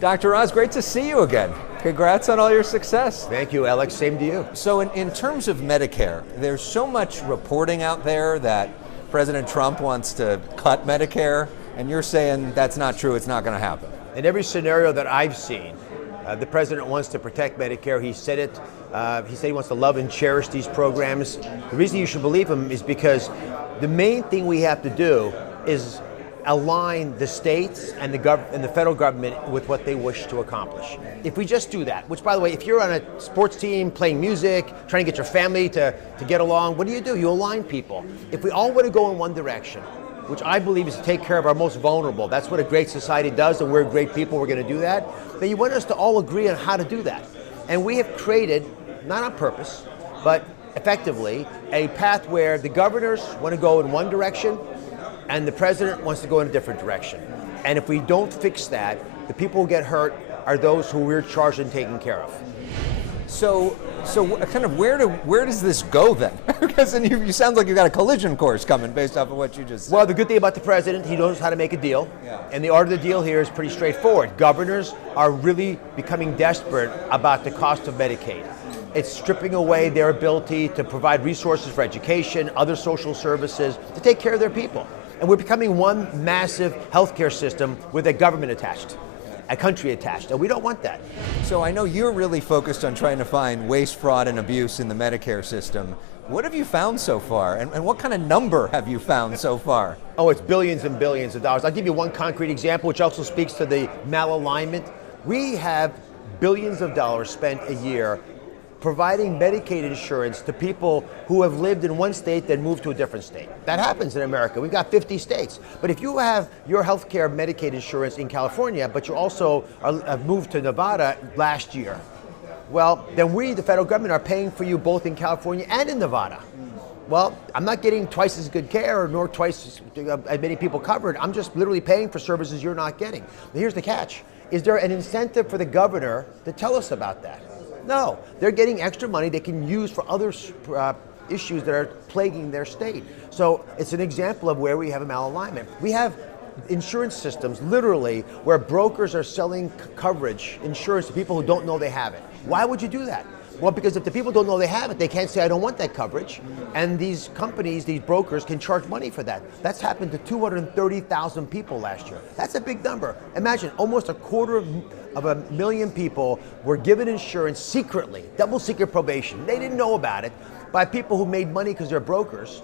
Dr. Oz, great to see you again. Congrats on all your success. Thank you, Alex. Same to you. So in terms of Medicare, there's so much reporting out there that President Trump wants to cut Medicare, and you're saying that's not true, it's not going to happen. In every scenario that I've seen, the president wants to protect Medicare. He said it. He said he wants to love and cherish these programs. The reason you should believe him is because the main thing we have to do is align the states and the federal government with what they wish to accomplish. If we just do that, which by the way, if you're on a sports team playing music, trying to get your family to get along, what do? You align people. If we all want to go in one direction, which I believe is to take care of our most vulnerable, that's what a great society does, and we're great people, we're going to do that, then you want us to all agree on how to do that. And we have created, not on purpose, but effectively, a path where the governors want to go in one direction, and the president wants to go in a different direction. And if we don't fix that, the people who get hurt are those who we're charged in taking care of. So kind of where does this go then? Because then you sound like you've got a collision course coming based off of what you just said. Well, the good thing about the president, he knows how to make a deal. Yeah. And the art of the deal here is pretty straightforward. Governors are really becoming desperate about the cost of Medicaid. It's stripping away their ability to provide resources for education, other social services, to take care of their people. And we're becoming one massive healthcare system with a government attached, a country attached, and we don't want that. So I know you're really focused on trying to find waste, fraud, and abuse in the Medicare system. What have you found so far, and what kind of number have you found so far? Oh, it's billions and billions of dollars. I'll give you one concrete example, which also speaks to the malalignment. We have billions of dollars spent a year providing Medicaid insurance to people who have lived in one state then moved to a different state. That happens in America. We've got 50 states. But if you have your health care Medicaid insurance in California, but you also have moved to Nevada last year, well, then we, the federal government, are paying for you both in California and in Nevada. Well, I'm not getting twice as good care nor twice as many people covered. I'm just literally paying for services you're not getting. But here's the catch. Is there an incentive for the governor to tell us about that? No, they're getting extra money they can use for other issues that are plaguing their state. So it's an example of where we have a malalignment. We have insurance systems, literally, where brokers are selling coverage, insurance to people who don't know they have it. Why would you do that? Well, because if the people don't know they have it, they can't say, I don't want that coverage. And these companies, these brokers, can charge money for that. That's happened to 230,000 people last year. That's a big number. Imagine, almost 250,000 people were given insurance secretly, double secret probation. They didn't know about it, by people who made money because they're brokers.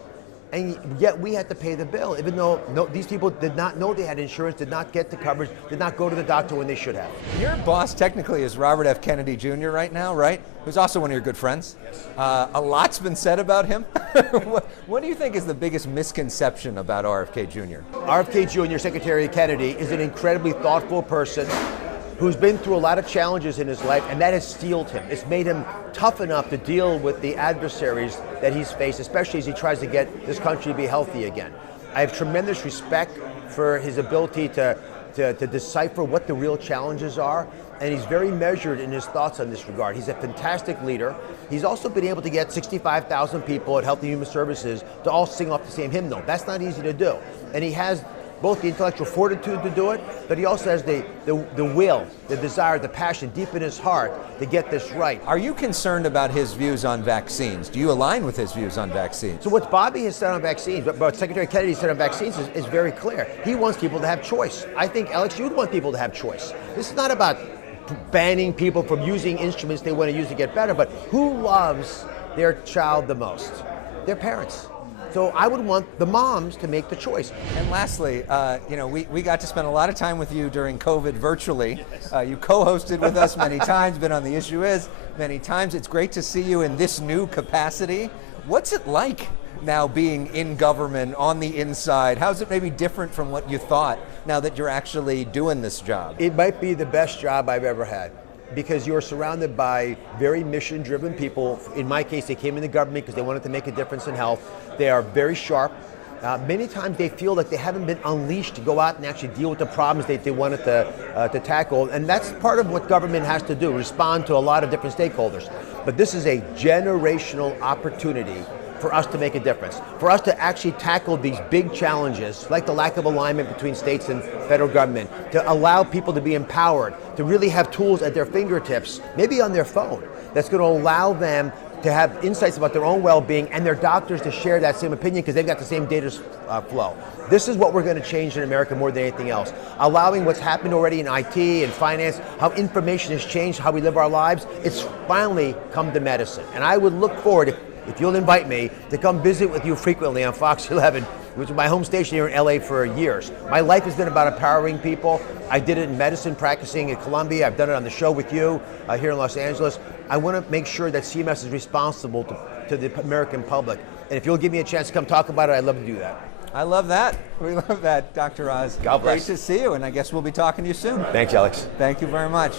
And yet we had to pay the bill, even though these people did not know they had insurance, did not get the coverage, did not go to the doctor when they should have. Your boss technically is Robert F. Kennedy Jr. right now, right? Who's also one of your good friends. Yes. A lot's been said about him. What do you think is the biggest misconception about RFK Jr.? RFK Jr., Secretary Kennedy, is an incredibly thoughtful person who's been through a lot of challenges in his life, and that has steeled him. It's made him tough enough to deal with the adversaries that he's faced, especially as he tries to get this country to be healthy again. I have tremendous respect for his ability to decipher what the real challenges are, and he's very measured in his thoughts on this regard. He's a fantastic leader. He's also been able to get 65,000 people at Health and Human Services to all sing off the same hymnal. That's not easy to do. And he has both the intellectual fortitude to do it, but he also has the will, the desire, the passion deep in his heart to get this right. Are you concerned about his views on vaccines? Do you align with his views on vaccines? So what Bobby has said on vaccines, what Secretary Kennedy said on vaccines is very clear. He wants people to have choice. I think, Alex, you'd want people to have choice. This is not about banning people from using instruments they want to use to get better, but who loves their child the most? Their parents. So I would want the moms to make the choice. And lastly, we got to spend a lot of time with you during COVID virtually. You co-hosted with us many times, been on The Issue Is many times. It's great to see you in this new capacity. What's it like now being in government, on the inside? How's it maybe different from what you thought now that you're actually doing this job? It might be the best job I've ever had, because you're surrounded by very mission-driven people. In my case, they came in the government because they wanted to make a difference in health. They are very sharp. Many times they feel like they haven't been unleashed to go out and actually deal with the problems they wanted to tackle. And that's part of what government has to do, respond to a lot of different stakeholders. But this is a generational opportunity for us to make a difference, for us to actually tackle these big challenges, like the lack of alignment between states and federal government, to allow people to be empowered, to really have tools at their fingertips, maybe on their phone, that's going to allow them to have insights about their own well-being and their doctors to share that same opinion because they've got the same data flow. This is what we're going to change in America more than anything else. Allowing what's happened already in IT and finance, how information has changed how we live our lives, it's finally come to medicine. And I would look forward, if you'll invite me, to come visit with you frequently on Fox 11, which is my home station here in LA for years. My life has been about empowering people. I did it in medicine, practicing at Columbia. I've done it on the show with you here in Los Angeles. I want to make sure that CMS is responsible to the American public. And if you'll give me a chance to come talk about it, I'd love to do that. I love that. We love that, Dr. Oz. God bless. Great to see you, and I guess we'll be talking to you soon. Thanks, Alex. Thank you very much.